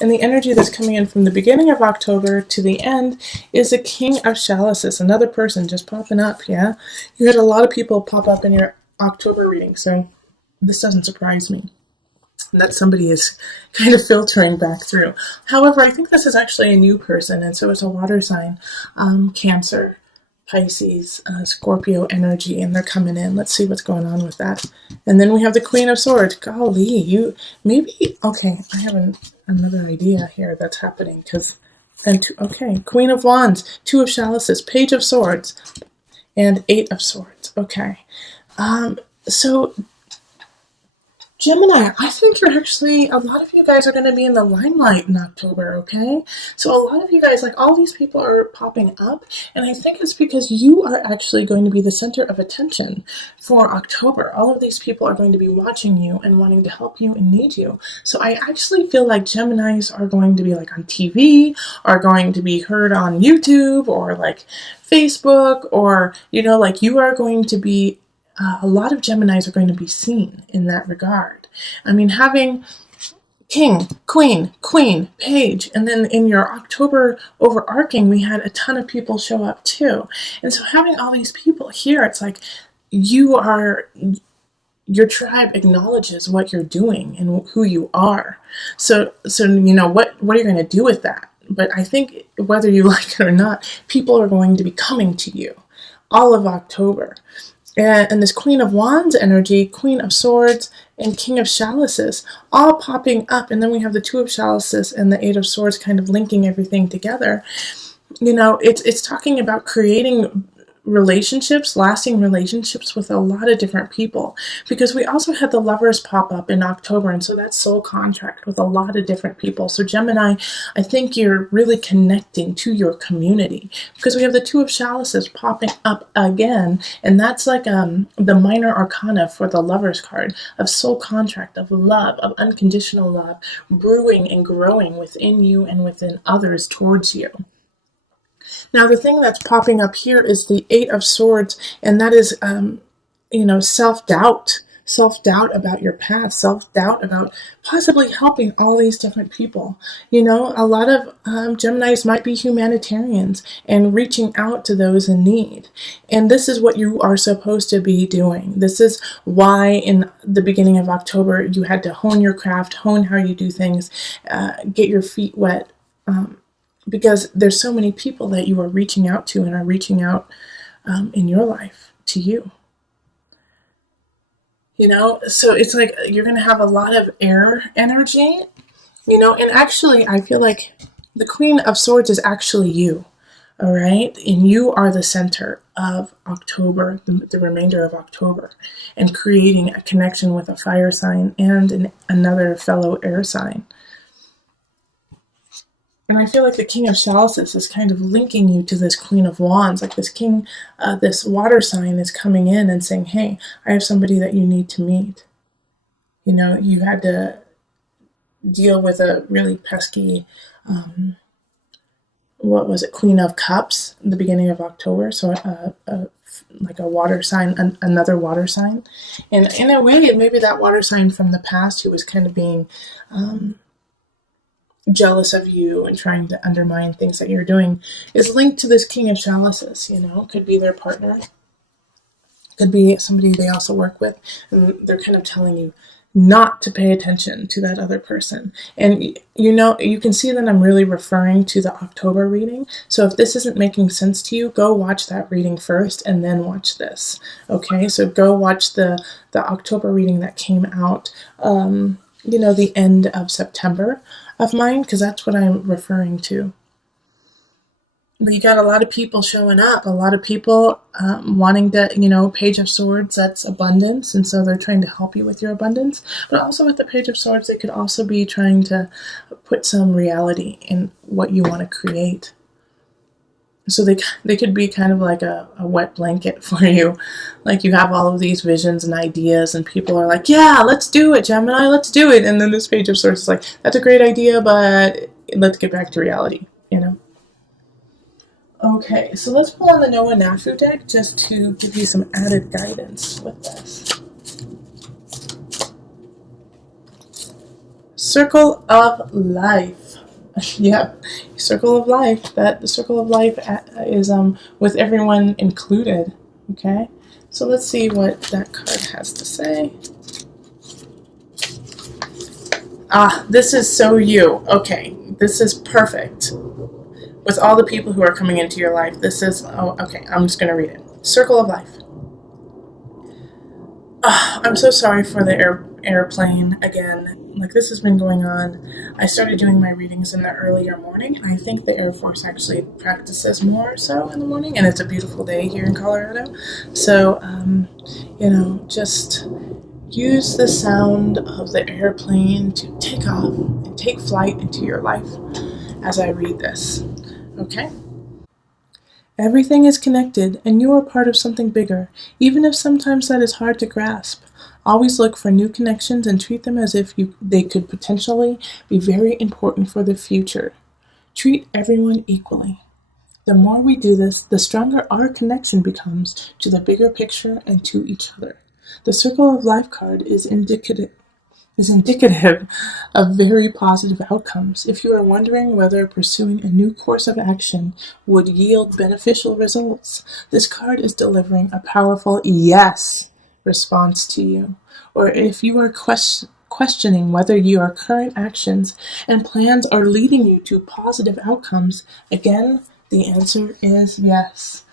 And the energy that's coming in from the beginning of October to the end is the King of Chalices, another person just popping up, yeah? You had a lot of people pop up in your October reading, so this doesn't surprise me that somebody is kind of filtering back through. However, I think this is actually a new person, and so it's a water sign, Cancer, Pisces, Scorpio energy, and they're coming in. Let's see what's going on with that. And then we have the Queen of Swords. Golly, you maybe, okay, I have another idea here that's happening, because, okay, Queen of Wands, Two of Chalices, Page of Swords, and Eight of Swords. Okay. So Gemini, I think you're actually, a lot of you guys are going to be in the limelight in October, okay? So a lot of you guys, like all these people are popping up, and I think it's because you are actually going to be the center of attention for October. All of these people are going to be watching you and wanting to help you and need you. So I actually feel like Geminis are going to be like on TV, are going to be heard on YouTube or like Facebook, or, you know, like you are going to be a lot of Geminis are going to be seen in that regard. I mean, having King, Queen, Page, and then in your October overarching, we had a ton of people show up too. And so having all these people here, it's like your tribe acknowledges what you're doing and who you are. So you know, what are you going to do with that? But I think whether you like it or not, people are going to be coming to you all of October. And this Queen of Wands energy, Queen of Swords, and King of Chalices all popping up. And then we have the Two of Chalices and the Eight of Swords kind of linking everything together. You know, it's talking about creating relationships, lasting relationships with a lot of different people, because we also had the Lovers pop up in October, and so that's soul contract with a lot of different people. So Gemini, I think you're really connecting to your community, because we have the Two of Chalices popping up again, and that's like the minor arcana for the Lovers card of soul contract, of love, of unconditional love, brewing and growing within you and within others towards you. Now, the thing that's popping up here is the Eight of Swords, and that is, you know, self-doubt about your past, self-doubt about possibly helping all these different people. You know, a lot of Geminis might be humanitarians and reaching out to those in need. And this is what you are supposed to be doing. This is why in the beginning of October, you had to hone your craft, hone how you do things, get your feet wet, because there's so many people that you are reaching out to and are reaching out in your life to you. You know, so it's like you're going to have a lot of air energy, you know, and actually I feel like the Queen of Swords is actually you, all right? And you are the center of October, the remainder of October, and creating a connection with a fire sign and another fellow air sign. And I feel like the King of Chalices is kind of linking you to this Queen of Wands. Like this king, this water sign is coming in and saying, hey, I have somebody that you need to meet. You know, you had to deal with a really pesky, what was it, Queen of Cups at the beginning of October. So like a water sign, another water sign. And in a way, maybe that water sign from the past who was kind of being jealous of you and trying to undermine things that you're doing is linked to this King of Chalices. You know, could be their partner, could be somebody they also work with, and they're kind of telling you not to pay attention to that other person. And you know, you can see that I'm really referring to the October reading. So if this isn't making sense to you, go watch that reading first and then watch this. Okay, so go watch the October reading that came out you know, the end of September of mine, because that's what I'm referring to. But you got a lot of people showing up, a lot of people wanting to, you know, Page of Swords, that's abundance, and so they're trying to help you with your abundance. But also with the Page of Swords, they could also be trying to put some reality in what you want to create. So they could be kind of like a wet blanket for you. Like you have all of these visions and ideas and people are like, yeah, let's do it, Gemini, let's do it. And then this Page of Swords is like, that's a great idea, but let's get back to reality, you know? Okay, so let's pull on the Noah Nafu deck just to give you some added guidance with this. Circle of life. Yep, circle of life. That the circle of life is with everyone included. Okay, so let's see what that card has to say. Ah, this is so you. Okay, this is perfect. With all the people who are coming into your life, this is, oh, okay, I'm just going to read it. Circle of life. I'm so sorry for the airplane again. Like, this has been going on. I started doing my readings in the earlier morning, and I think the Air Force actually practices more so in the morning, and it's a beautiful day here in Colorado. So, just use the sound of the airplane to take off and take flight into your life as I read this. Okay? Everything is connected, and you are part of something bigger, even if sometimes that is hard to grasp. Always look for new connections and treat them as if they could potentially be very important for the future. Treat everyone equally. The more we do this, the stronger our connection becomes to the bigger picture and to each other. The Circle of Life card is indicative of very positive outcomes. If you are wondering whether pursuing a new course of action would yield beneficial results, this card is delivering a powerful yes response to you. Or if you are questioning whether your current actions and plans are leading you to positive outcomes, again, the answer is yes.